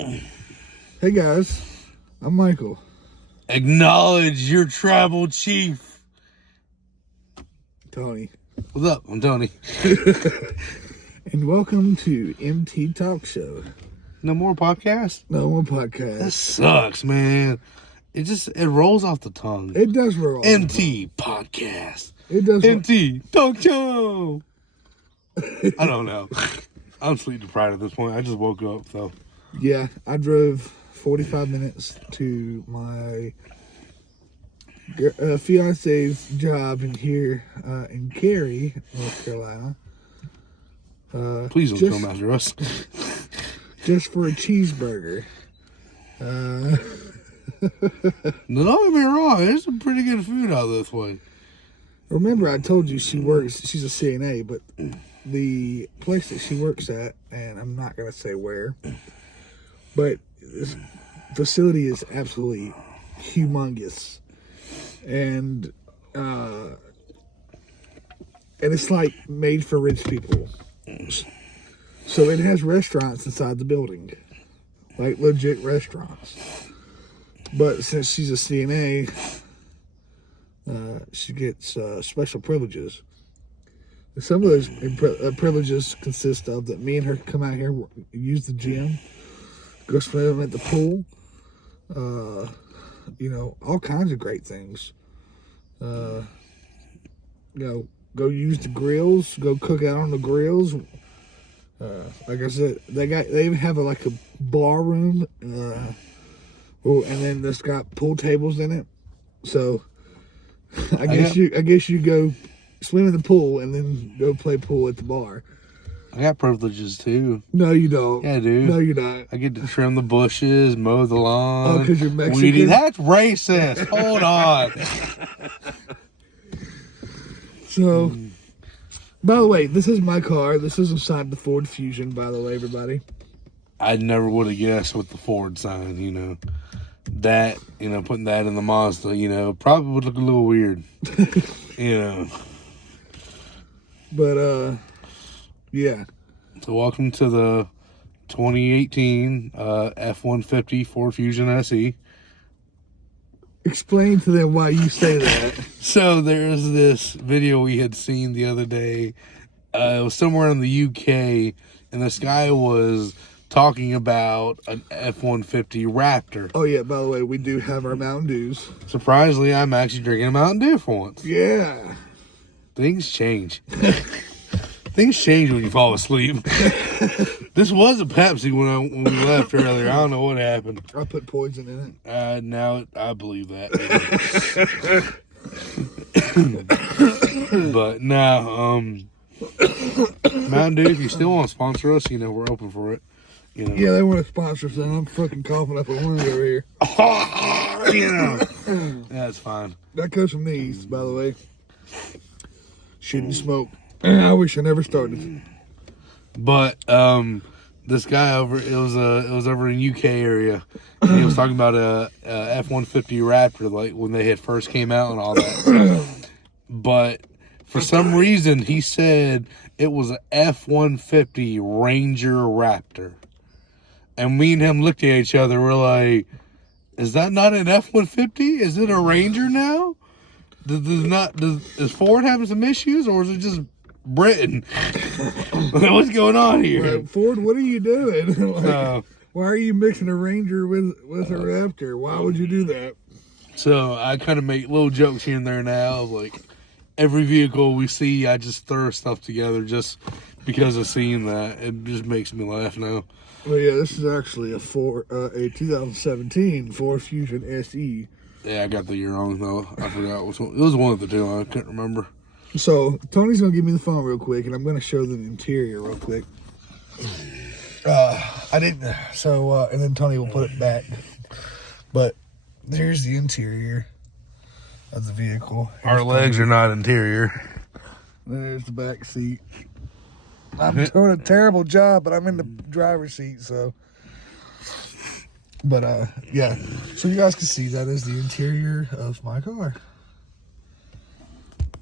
Hey guys, I'm Michael. Acknowledge your tribal chief. Tony. What's up? I'm Tony. And welcome to MT Talk Show. No more podcast? No more podcast. That sucks, man. It rolls off the tongue. It does roll. MT podcast. It does. MT Talk Show. I don't know. I'm sleep deprived at this point. I just woke up, so. Yeah, I drove 45 minutes to my fiance's job here in Cary, North Carolina. Please don't come after us. Just for a cheeseburger. No, don't get me wrong. There's some pretty good food out this way. Remember, I told you she's a CNA, but the place that she works at, and I'm not going to say where, but this facility is absolutely humongous. And it's like made for rich people. So it has restaurants inside the building, like legit restaurants. But since she's a CNA, she gets special privileges. Some of those privileges consist of that me and her come out here, use the gym, go swim at the pool, all kinds of great things. Go use the grills, go cook out on the grills. Like I said, they even have a bar room, and then it's got pool tables in it. So I guess you go swim in the pool and then go play pool at the bar. I got privileges too. No, you don't. Yeah, dude. No, you don't. I get to trim the bushes, mow the lawn. Oh, because you're Mexican? Weedy. That's racist. Hold on. So, by the way, this is my car. This is inside the Ford Fusion, by the way, everybody. I never would have guessed with the Ford sign, That, putting that in the Mazda, probably would look a little weird. But, yeah. So welcome to the 2018 F-150 Ford Fusion SE. Explain to them why you say that. So there's this video we had seen the other day. It was somewhere in the UK, and this guy was talking about an F-150 Raptor. Oh, yeah, by the way, we do have our Mountain Dews. Surprisingly, I'm actually drinking a Mountain Dew for once. Yeah. Things change. Things change when you fall asleep. This was a Pepsi when we left earlier. I don't know what happened. I put poison in it. Now I believe that. But now, Mountain Dew, if you still want to sponsor us, we're open for it. Yeah, they want to sponsor us, and I'm fucking coughing up a lung over here. That's fine. That comes from these, by the way. Shouldn't smoke. I wish I never started. But this guy it was over in UK area. And he was talking about a F-150 Raptor, like when they had first came out and all that. But for some reason, he said it was a F-150 Ranger Raptor. And me and him looked at each other. We're like, "Is that not an F-150? Is it a Ranger now? Is Ford having some issues, or is it just Britain? What's going on here?" Right, Ford, what are you doing? Why are you mixing a Ranger with a Raptor? Why would you do that? So I kind of make little jokes here and there now. Like every vehicle we see, I just throw stuff together just because of seeing that. It just makes me laugh now. Well, yeah, this is actually a 2017 Ford Fusion SE. Yeah, I got the year wrong though. I forgot which one. It was one of the two. I couldn't remember. So Tony's gonna give me the phone real quick, and I'm gonna show the interior real quick. I didn't. So and then Tony will put it back. But there's the interior of the vehicle. Our legs are not interior. There's the back seat. I'm doing a terrible job, but I'm in the driver's seat, so. But yeah. So you guys can see that is the interior of my car.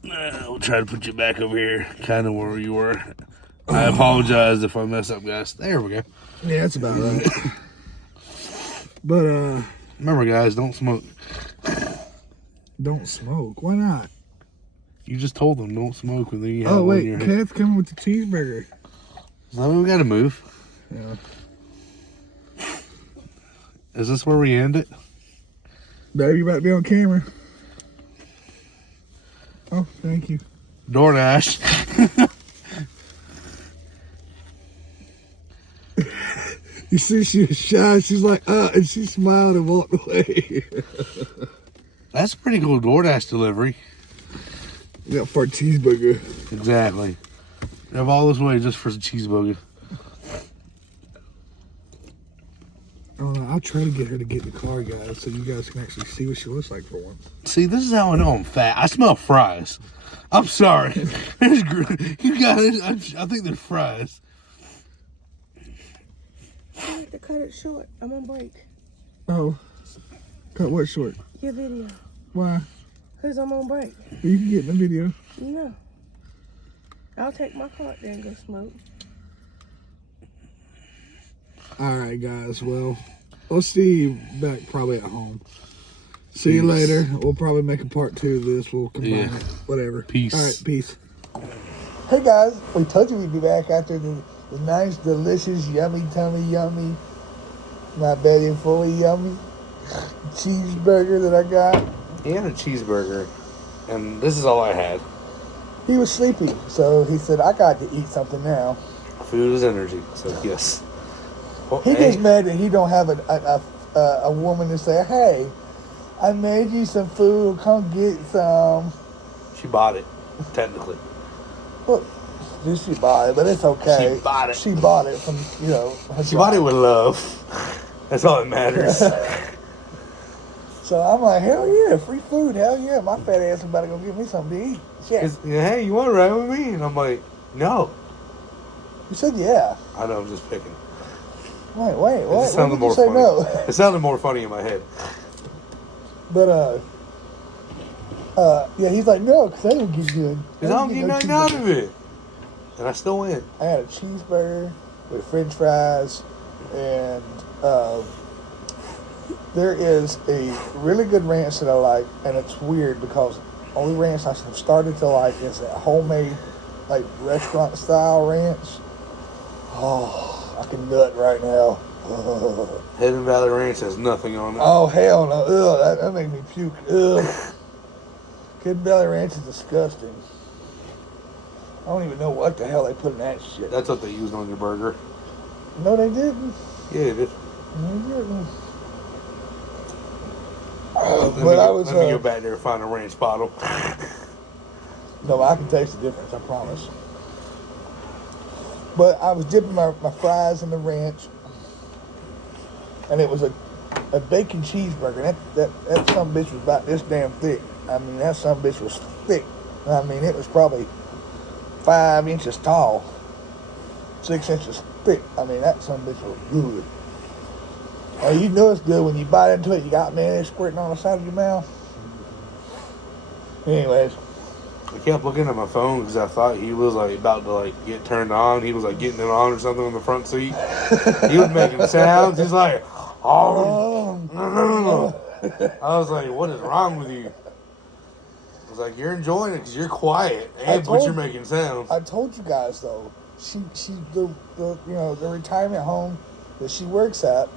We'll try to put you back over here, kind of where you were. I apologize if I mess up, guys. There we go. Yeah, that's about right. But Remember, guys, don't smoke. don't smoke. Why not? You just told them don't smoke, and then you have Oh one in wait, your hand. Kath's coming with the cheeseburger. So we gotta move. Yeah. Is this where we end it? Babe, you about to be on camera. Oh, thank you. DoorDash. You see, she was shy. She's like, and she smiled and walked away. That's a pretty cool DoorDash delivery. Yeah, for a cheeseburger. Exactly. Drive all this way just for some cheeseburger. I'll try to get her to get in the car, guys, so you guys can actually see what she looks like for once. See, this is how I know I'm fat. I smell fries. I'm sorry. You guys, I think they're fries. I have to cut it short. I'm on break. Oh. Cut what short? Your video. Why? Because I'm on break. You can get in the video. No. I'll take my cart there and go smoke. Alright, guys. Well, I'll see you back probably at home. See you later. We'll probably make a part 2 of this. We'll combine it. Whatever. Peace. Alright, peace. Hey, guys. We told you we'd be back after the nice, delicious, yummy, tummy, yummy, my belly fully yummy cheeseburger that I got. He had a cheeseburger, and this is all I had. He was sleepy, so he said, I got to eat something now. Food is energy, so yes. Well, He gets mad that he don't have a woman to say, hey, I made you some food, come get some. She bought it, technically. Well, she bought it, but it's okay. She bought it. She bought it from, her She bought it with love. That's all that matters. So I'm like, hell yeah, free food, hell yeah. My fat ass is about to go get me something to eat. Shit. Hey, you want to ride with me? And I'm like, no. You said yeah. I know, I'm just picking. Wait, It what? When sounded did more you say funny. no? It sounded more funny in my head. But, yeah, he's like, no, because I don't get good. Because I don't get nothing out of it. And I still win. I had a cheeseburger with french fries, and there is a really good ranch that I like, and it's weird because only ranch I have started to like is that homemade, like, restaurant-style ranch. Oh, I can nut right now. Hidden Valley Ranch has nothing on it. Oh, hell no. Ugh, that made me puke. Ugh. Hidden Valley Ranch is disgusting. I don't even know what the hell they put in that shit. That's what they used on your burger. No, they didn't. Yeah, it is. They didn't. Let me go back there and find a ranch bottle. No, I can taste the difference, I promise. But I was dipping my fries in the ranch, and it was a bacon cheeseburger. That some bitch was about this damn thick. I mean, that some bitch was thick. I mean, it was probably 5 inches tall, 6 inches thick. I mean, that some bitch was good. And you know it's good when you bite into it. You got mayonnaise squirting on the side of your mouth. Anyways. I kept looking at my phone because I thought he was like about to like get turned on. He was like getting it on or something on the front seat. He was making sounds. He's like, oh. I was like, what is wrong with you? I was like, you're enjoying it because you're quiet but you're making sounds. I told you guys though, the retirement home that she works at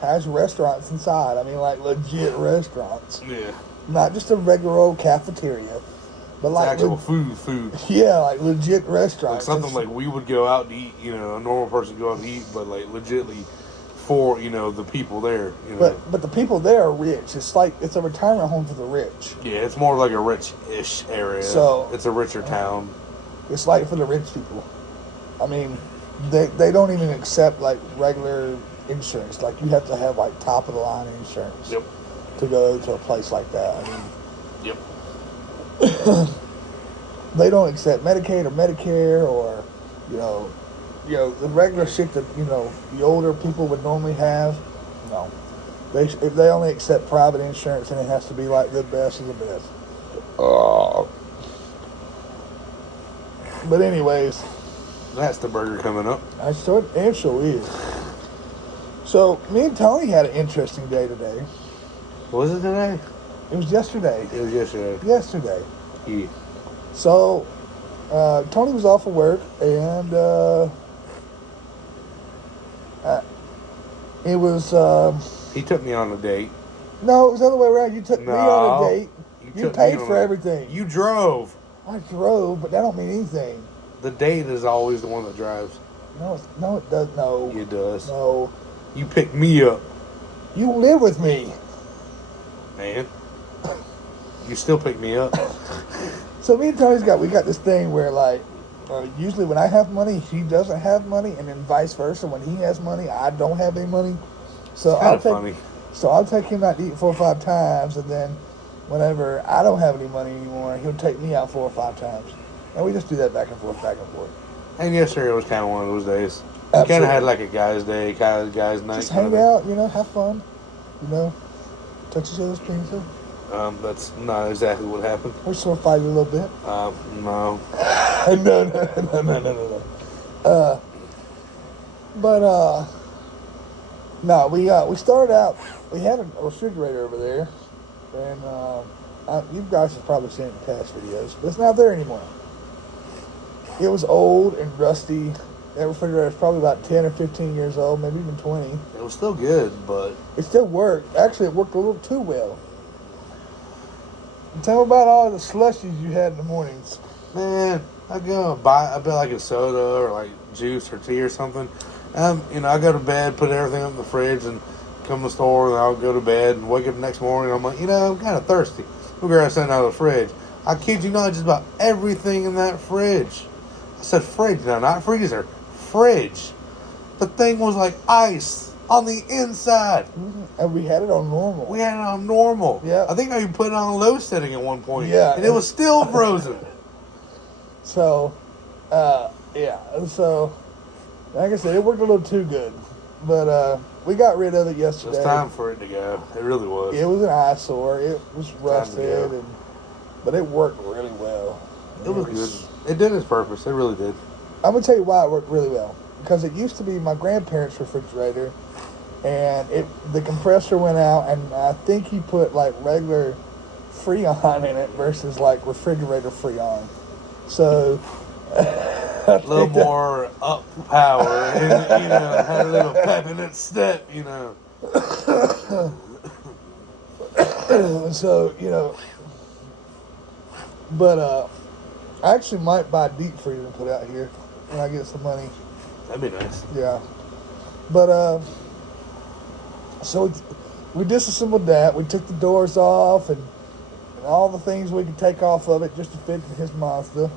has restaurants inside. I mean, like legit restaurants. Yeah. Not just a regular old cafeteria. But it's like actual food. Yeah, like legit restaurants. Like something like we would go out to eat, a normal person would go out to eat, but like legitly for, the people there, But the people there are rich. It's like, it's a retirement home for the rich. Yeah, it's more like a rich-ish area. So it's a richer town. It's like for the rich people. I mean, they don't even accept like regular insurance. Like you have to have like top of the line insurance. Yep. To go to a place like that. I mean, yep. They don't accept Medicaid or Medicare or, the regular shit that, the older people would normally have. No. They only accept private insurance, and it has to be like the best of the best. But anyways. That's the burger coming up. It sure is. So me and Tony had an interesting day today. Was it today? It was yesterday. It was yesterday. Yesterday. Yeah. So Tony was off of work, and it was He took me on a date. no, it was the other way around. You took me on a date. You took paid me for on a- everything. You drove. I drove, but that don't mean anything. The date is always the one that drives. No, it does. No, It does. no. You picked me up, You live with me. man. You still pick me up. So me and Tony's we got this thing where like usually when I have money, he doesn't have money, and then vice versa. When he has money, I don't have any money. So It's kind of funny. So I'll take him out to eat 4 or 5 times, and then whenever I don't have any money anymore, he'll take me out 4 or 5 times, and we just do that back and forth, back and forth. And yesterday was kind of one of those days. Absolutely. Kind of had like a guy's day, kind of guy's night. Just hang out, have fun, touch each other's penises. That's not exactly what happened. We sort of fight a little bit. No. No. No, we started out. We had a refrigerator over there, and you guys have probably seen it in past videos, but it's not there anymore. It was old and rusty. That refrigerator is probably about 10 or 15 years old, maybe even 20. It was still good, but It still worked. Actually, it worked a little too well. Tell me about all the slushies you had in the mornings. man, I bet like a soda or like juice or tea or something. I go to bed, put everything up in the fridge, and come to the store, and I'll go to bed and wake up the next morning. And I'm like, I'm kind of thirsty. We'll grab something out of the fridge. I kid you not, just about everything in that fridge. I said fridge now, not freezer. Fridge. The thing was like ice on the inside. And we had it on normal. We had it on normal. Yeah. I think I even put it on a low setting at one point. Yeah. And it was still frozen. So, yeah. So, like I said, it worked a little too good. But we got rid of it It was yesterday. time for it to go. It really was. It was an eyesore. It was rusted. go. But it worked really well. It was good. It did its purpose. It really did. I'm going to tell you why it worked really well. Because it used to be my grandparents' refrigerator. And the compressor went out. And I think he put like regular Freon in it versus like refrigerator Freon. So... A little more up power. And, had a little pep in its step, So, but I actually might buy a deep freezer and put out here when I get some money. That'd be nice. Yeah. But, so we disassembled that. We took the doors off and all the things we could take off of it just to fit in his monster.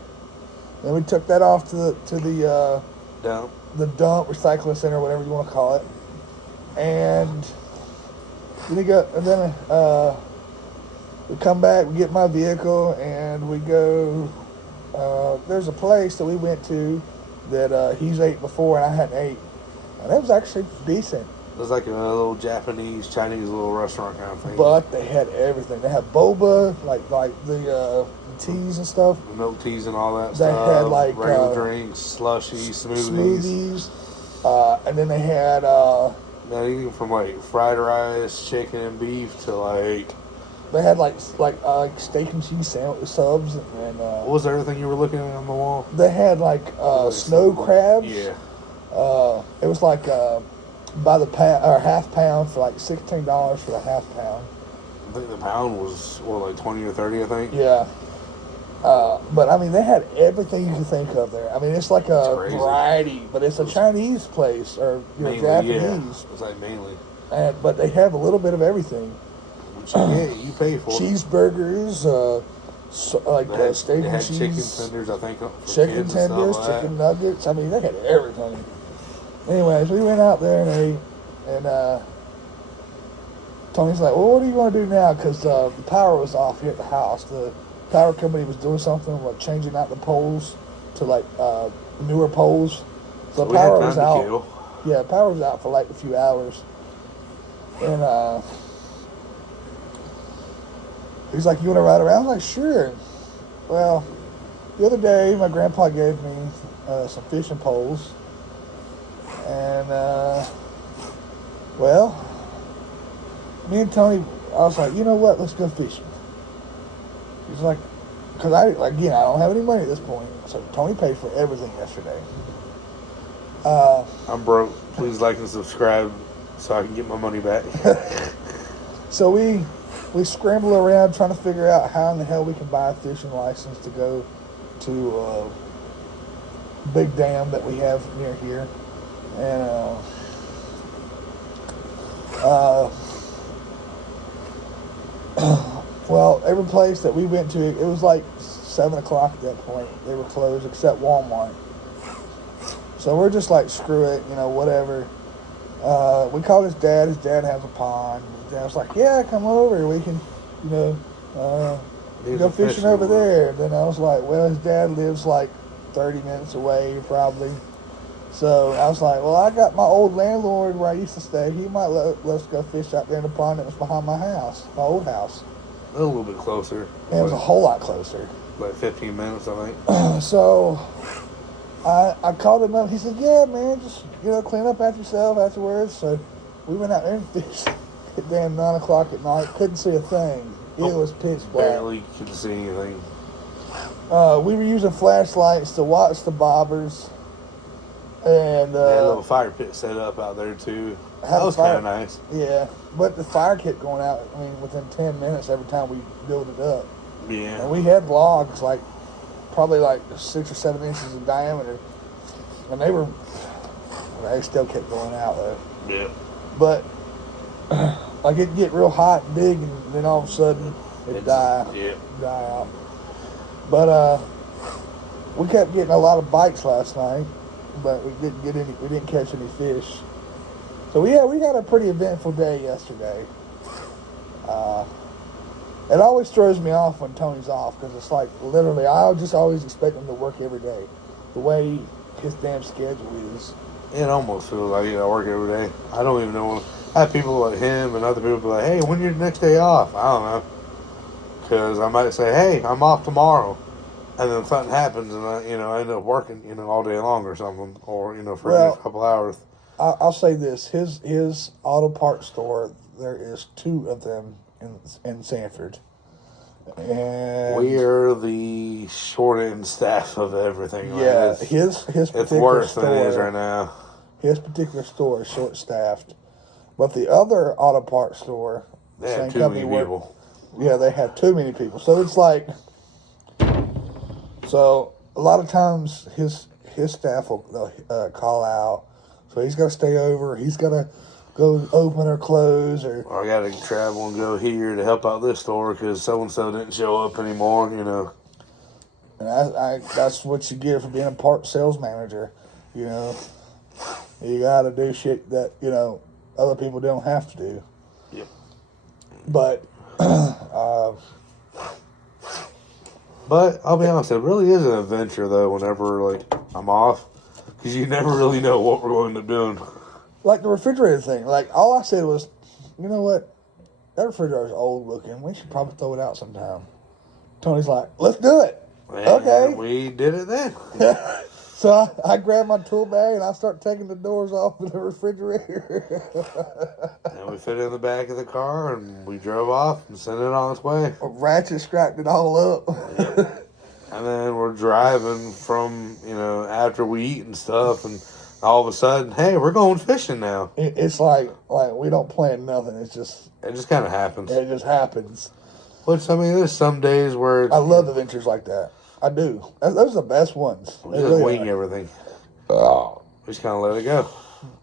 Then we took that off to the Dump. the dump, recycling center, whatever you want to call it. And then we come back, we get my vehicle, and we go. There's a place that we went to that he's ate before and I hadn't ate, and that was actually decent. It was like a little Japanese, Chinese little restaurant kind of thing. But they had everything. They had boba, like the teas and stuff. The milk teas and all that They stuff. had, like, regular drinks, slushies, smoothies. And then they had Anything from like fried rice, chicken, and beef to like. they had like steak and cheese sandwich subs and What was everything you were looking at on the wall? they had like snow crabs. Yeah. It was like by the pound or half pound for like $16 for the half pound. I think the pound was like 20 or 30. I think. Yeah. But I mean, they had everything you could think of there. I mean, it's like a crazy. variety, but it's a Chinese place or Mainly, Japanese. yeah. It's like mainly. But they have a little bit of everything. Which you pay for. Cheeseburgers, steak They and had cheese, chicken tenders, I think. For chicken kids and tenders, stuff like chicken that. nuggets. I mean, they had everything. Anyways, we went out there and ate, and Tony's like, "Well, what are you going to do now?" Because the power was off here at the house. The power company was doing something like changing out the poles to like newer poles. So we had power time was to out. kill. Yeah, power was out for like a few hours, and he's like, "You want to ride around?" I was like, "Sure." Well, the other day, my grandpa gave me some fishing poles, and Well, me and Tony, I was like, you know what? Let's go fishing. He's like, because I don't have any money at this point. So Tony paid for everything yesterday. I'm broke. Please like and subscribe so I can get my money back. So we scramble around trying to figure out how in the hell we can buy a fishing license to go to a big dam that we have near here. And well, every place that we went to, it was like 7 o'clock at that point. They were closed except Walmart. So we're just like, screw it, whatever. We called his dad. His dad has a pond. His dad was like, yeah, come over. We can, go fishing over there. Then I was like, well, his dad lives like 30 minutes away probably. So I was like, well, I got my old landlord where I used to stay. He might let us go fish out there in the pond that was behind my house, my old house. A little bit closer. And it was a whole lot closer. Like 15 minutes, I think. So I called him up. He said, yeah, man, just, clean up after yourself afterwards. So we went out there and fished at damn 9 o'clock at night. Couldn't see a thing. It was pitch black. Barely could see anything. We were using flashlights to watch the bobbers. And they had a little fire pit set up out there, too. That was kind of nice. Yeah, but the fire kept going out, within 10 minutes every time we built it up. Yeah. And we had logs, probably 6 or 7 inches in diameter. And they still kept going out, though. Yeah. But, it'd get real hot and big, and then all of a sudden, it'd die out. But, we kept getting a lot of bites last night, but we didn't catch any fish. So we had a pretty eventful day yesterday. It always throws me off when Tony's off, because it's like, literally, I just always expect him to work every day. The way his damn schedule is. It almost feels like I work every day. I don't even know. I have people like him and other people be like, hey, when's your next day off? I don't know. Because I might say, hey, I'm off tomorrow. And then something happens and I end up working, all day long or something. Or, for a couple hours. I'll say this. His auto parts store, there is 2 of them in Sanford. And we are the short end staff of everything. Yeah, right? his particular it's worse store, than it is right now. His particular store is short staffed, but the other auto parts store, they have too many people. Yeah, they have too many people. So it's like, a lot of times his staff will call out. So he's got to stay over. He's got to go open or close, or I got to travel and go here to help out this store because so and so didn't show up anymore. And that's what you get for being a part sales manager. You got to do shit that other people don't have to do. Yep. But but I'll be honest, it really is an adventure though. Whenever I'm off, because you never really know what we're going to end up doing. Like the refrigerator thing. All I said was, you know what? That refrigerator's old looking. We should probably throw it out sometime. Tony's like, let's do it. And okay. We did it then. So I grabbed my tool bag and I start taking the doors off of the refrigerator. And we fit it in the back of the car and we drove off and sent it on its way. Ratchet strapped it all up. Yep. And then we're driving from, after we eat and stuff, and all of a sudden, hey, we're going fishing now. It's like we don't plan nothing. It just kind of happens. It just happens. Which, there's some days where... I love adventures like that. I do. Those are the best ones. We just wing everything. Oh. We just kind of let it go.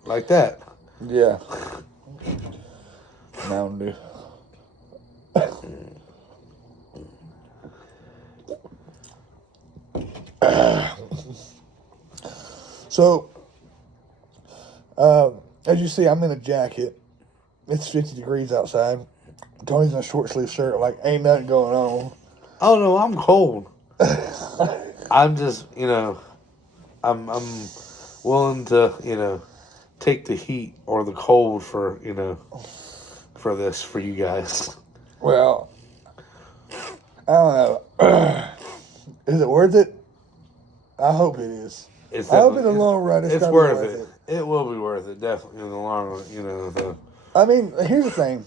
Like that. Yeah. Mountain Dew. So, as you see, I'm in a jacket. It's 50 degrees outside. Tony's in a short sleeve shirt, ain't nothing going on. Oh no, I'm cold. I'm just, I'm willing to, take the heat or the cold for you guys. Well, I don't know. Is it worth it? I hope it is. I hope in the long run it's worth it. It will be worth it, definitely in the long run. I mean, here's the thing,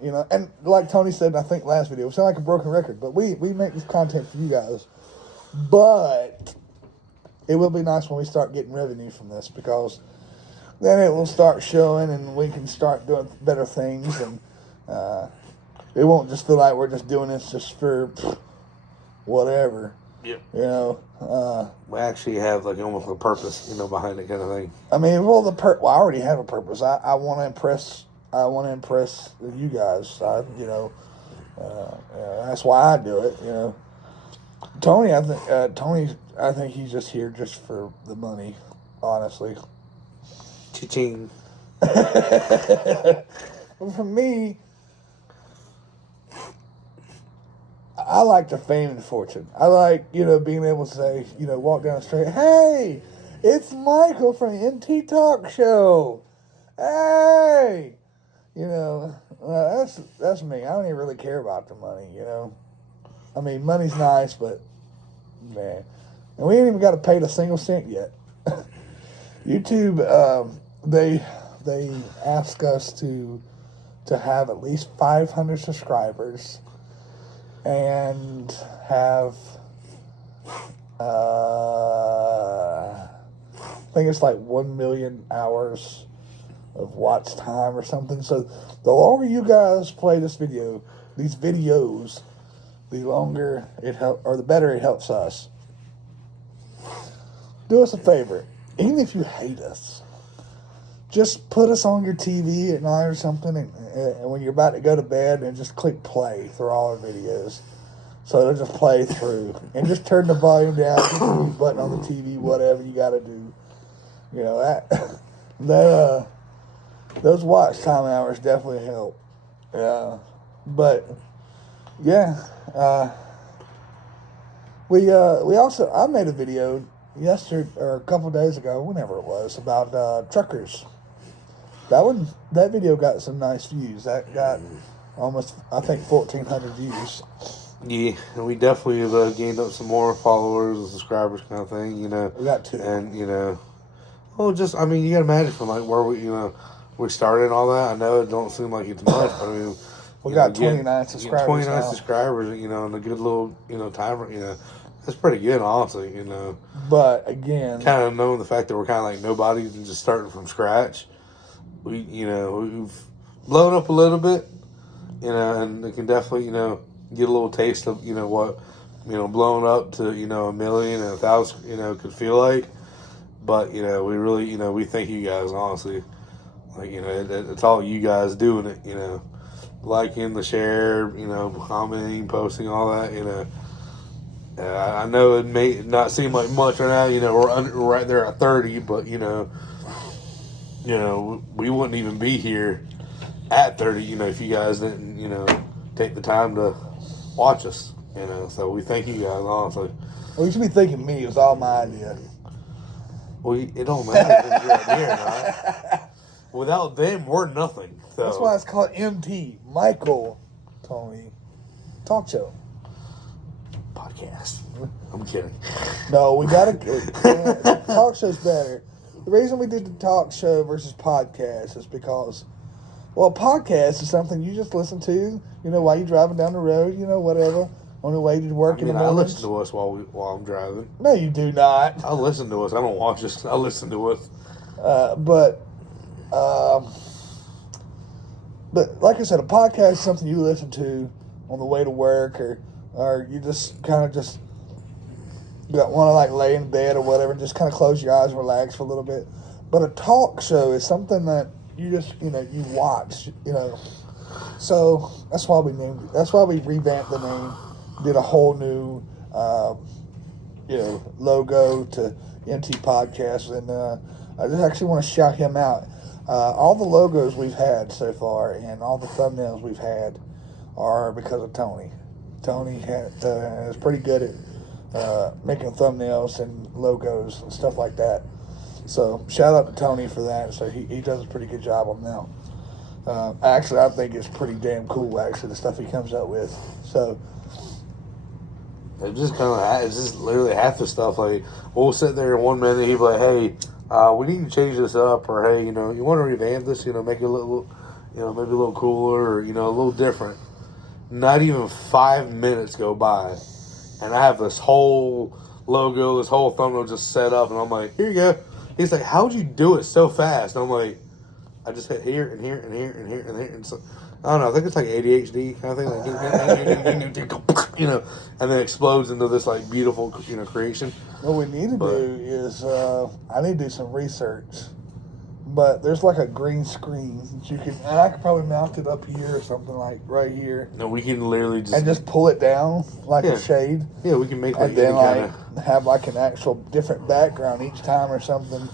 you know, and like Tony said, I think last video, we sound like a broken record, but we make this content for you guys. But it will be nice when we start getting revenue from this, because then it will start showing and we can start doing better things, and it won't just feel like we're just doing this just for whatever. Yeah. You know, we actually have like almost a purpose, you know, behind it, kind of thing. I mean, well, I already have a purpose. I want to impress. I want to impress you guys. You know, that's why I do it. You know, Tony. I think he's just here just for the money. Honestly. Cha-ching. But for me, I like the fame and fortune. I like, you know, being able to say, you know, walk down the street, hey, it's Michael from NT Talk Show. Hey, you know, that's me. I don't even really care about the money, you know. I mean, money's nice, but man, and we ain't even got to pay a single cent yet. YouTube, they ask us to have at least 500 subscribers and have I think it's like 1 million hours of watch time or something. So the longer you guys play these videos, the longer the better it helps us. Do us a favor, even if you hate us, just put us on your TV at night or something, and when you're about to go to bed, and just click play through all our videos. So it'll just play through. And just turn the volume down, hit the mute button on the TV, whatever you got to do. You know, those watch time hours definitely help. But, yeah. I made a video yesterday, or a couple days ago, whenever it was, about truckers. That video got some nice views. That got almost, I think, 1,400 views. Yeah, and we definitely have gained up some more followers and subscribers, kind of thing. You know, We got 2. and you know, well, just I mean, you gotta imagine from like where we started and all that. I know it don't seem like it's much, but I mean, We got 29 subscribers 29 now. subscribers, you know, and a good little time. You know, that's pretty good, honestly. You know, But again, kind of knowing the fact that we're kind of like nobody and just starting from scratch. We've blown up a little bit, you know, and it can definitely, you know, get a little taste of, you know, what, you know, blowing up to, you know, 1 million and 1,000, you know, could feel like. But, you know, we really, you know, we thank you guys, honestly. Like, you know, it's all you guys doing it, you know, liking, the share, you know, commenting, posting, all that, you know. I know it may not seem like much right now, you know, we're right there at 30, but, you know, we wouldn't even be here at 30, you know, if you guys didn't, you know, take the time to watch us, you know. So we thank you guys, honestly. well, you should be thanking me. It was all my idea. Well, it don't matter if you're here or not. Without them, we're nothing. So. That's why it's called MT, Michael Tony Talk Show. Podcast. I'm kidding. No, we got to... talk show's better. The reason we did the talk show versus podcast is because, well, podcast is something you just listen to, you know, while you're driving down the road, you know, whatever, on the way to work in the I mornings. listen to us while I'm driving. No, you do not. I listen to us. I don't watch us. I listen to us. But like I said, a podcast is something you listen to on the way to work, or you just kind of just want to like lay in bed or whatever, just kind of close your eyes and relax for a little bit. But a talk show is something that you just, you know, you watch, you know. So that's why we named it. That's why we revamped the name, did a whole new, you know, logo to MT Podcast, and I just actually want to shout him out. All the logos we've had so far and all the thumbnails we've had are because of Tony. Tony is pretty good at making thumbnails and logos and stuff like that. So shout out to Tony for that. So he does a pretty good job on them. Actually, I think it's pretty damn cool, actually, the stuff he comes up with. So It's just it's just literally half the stuff. Like, we'll sit there in 1 minute, he'll be like, hey, we need to change this up, or hey, you know, you want to revamp this, you know, make it a little, you know, maybe a little cooler or, you know, a little different. Not even 5 minutes go by, and I have this whole logo, this whole thumbnail just set up, and I'm like, here you go. He's like, how'd you do it so fast? And I'm like, I just hit here and here and here and here and here. And so, I don't know, I think it's like ADHD kind of thing, like, you know, and then explodes into this like beautiful, you know, creation. What we need to do is, I need to do some research. But there's like a green screen that you can, and I could probably mount it up here or something like right here. No, we can literally just... And just pull it down like a shade. Yeah, we can make like and then like kinda... have like an actual different background each time or something,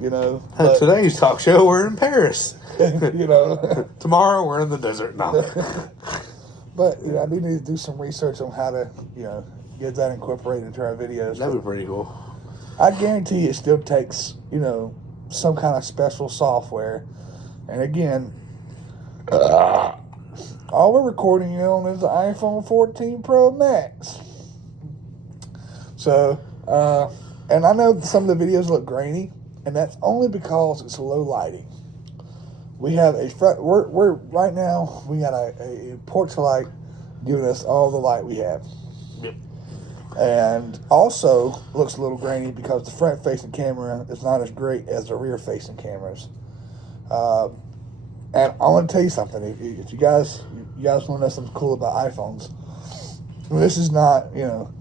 you know. Today's talk show, we're in Paris. You know. Tomorrow, we're in the desert. No. But, you know, I need to do some research on how to, you know, get that incorporated into our videos. That'd be pretty cool. I guarantee it still takes, you know, some kind of special software. And again, all we're recording on is the iPhone 14 Pro Max. So, and I know some of the videos look grainy, and that's only because it's low lighting. We have a front, we're right now, we got a porch light giving us all the light we have. Yep. And also looks a little grainy because the front-facing camera is not as great as the rear-facing cameras. And I want to tell you something. If you guys want to know something cool about iPhones, this is not, you know,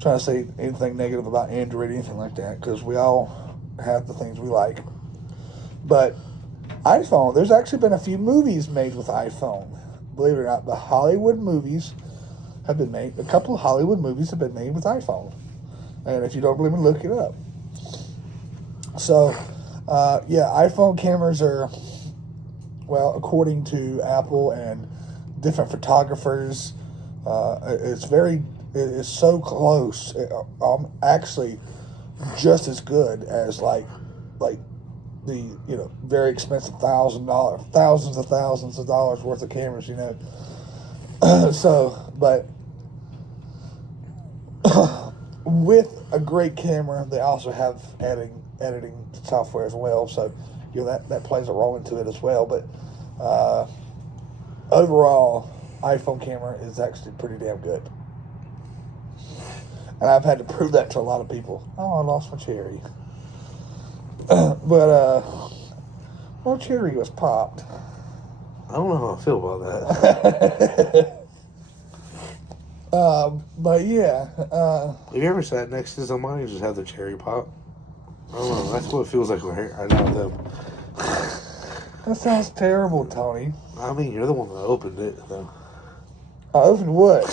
trying to say anything negative about Android or anything like that, because we all have the things we like. But iPhone, there's actually been a few movies made with iPhone. Believe it or not, the Hollywood movies have been made. A couple of Hollywood movies have been made with iPhone. And if you don't believe me, look it up. So, yeah, iPhone cameras are, well, according to Apple and different photographers, it's so close. Actually, just as good as like the, you know, very expensive thousands of thousands of dollars worth of cameras, you know. So, but with a great camera, they also have editing software as well. So, you know, that plays a role into it as well. But overall, iPhone camera is actually pretty damn good. And I've had to prove that to a lot of people. Oh, I lost my cherry. Well, cherry was popped. I don't know how I feel about that. But yeah. Have you ever sat next to somebody and just had their cherry pop? I don't know. That's what it feels like right now with them. That sounds terrible, Tony. I mean, you're the one that opened it, though. I opened what?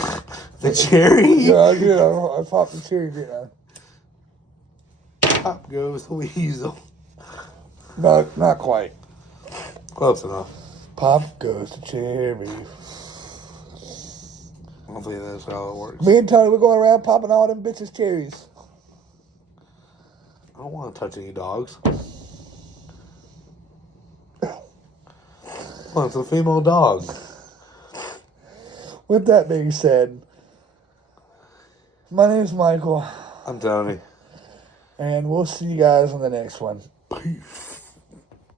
The cherry? Yeah, I did. I popped the cherry, didn't I? Pop goes the weasel. No, not quite. Close enough. Pop goes the cherry. I don't think that's how it works. Me and Tony, we're going around popping all them bitches' cherries. I don't want to touch any dogs. Well, it's a female dog. With that being said, my name's Michael. I'm Tony. And we'll see you guys on the next one. Peace.